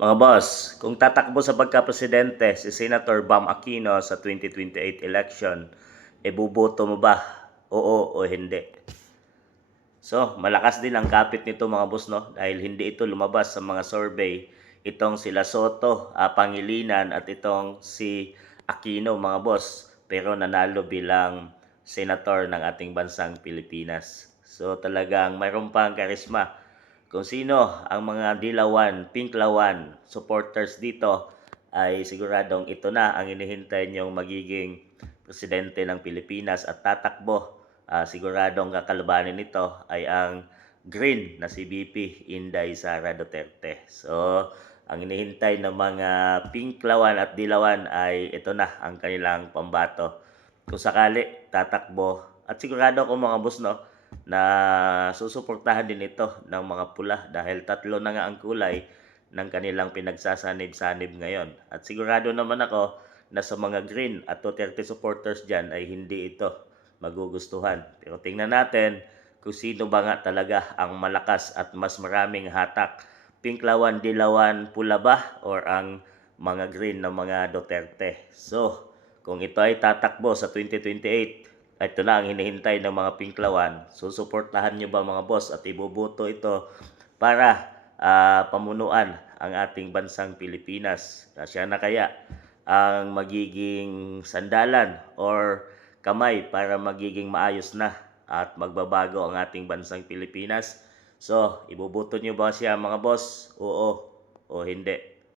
Mga boss, kung tatakbo sa pagka-presidente si Senator Bam Aquino sa 2028 election, boboto mo ba? Oo o hindi? So, malakas din ang kapit nito mga boss, no? Dahil hindi ito lumabas sa mga survey. Itong sila Soto, Pangilinan at itong si Aquino mga boss. Pero nanalo bilang senator ng ating bansang Pilipinas. So talagang mayroon pang karisma. Kung sino ang mga dilawan, pinklawan supporters dito ay siguradong ito na ang inihintay niyong magiging presidente ng Pilipinas at tatakbo. Siguradong kakalabanin nito ay ang green na si VP Inday Sara Duterte. So, ang inihintay ng mga pinklawan at dilawan ay ito na ang kanilang pambato. Kung sakali tatakbo at sigurado ako mga boss, no, na susuportahan din ito ng mga pula dahil tatlo na nga ang kulay ng kanilang pinagsasanib-sanib ngayon. At sigurado naman ako na sa mga Green at Duterte supporters dyan ay hindi ito magugustuhan. Pero tingnan natin kung sino ba nga talaga ang malakas at mas maraming hatak. Pinklawan, dilawan, pula ba? Or ang mga Green na mga Duterte? So, kung ito ay tatakbo sa 2028, ito na ang hinihintay ng mga pinklawan. Susuportahan nyo ba mga boss at iboboto ito para pamunuan ang ating bansang Pilipinas? Siya na kaya ang magiging sandalan or kamay para magiging maayos na at magbabago ang ating bansang Pilipinas? So, iboboto nyo ba siya mga boss? Oo o hindi?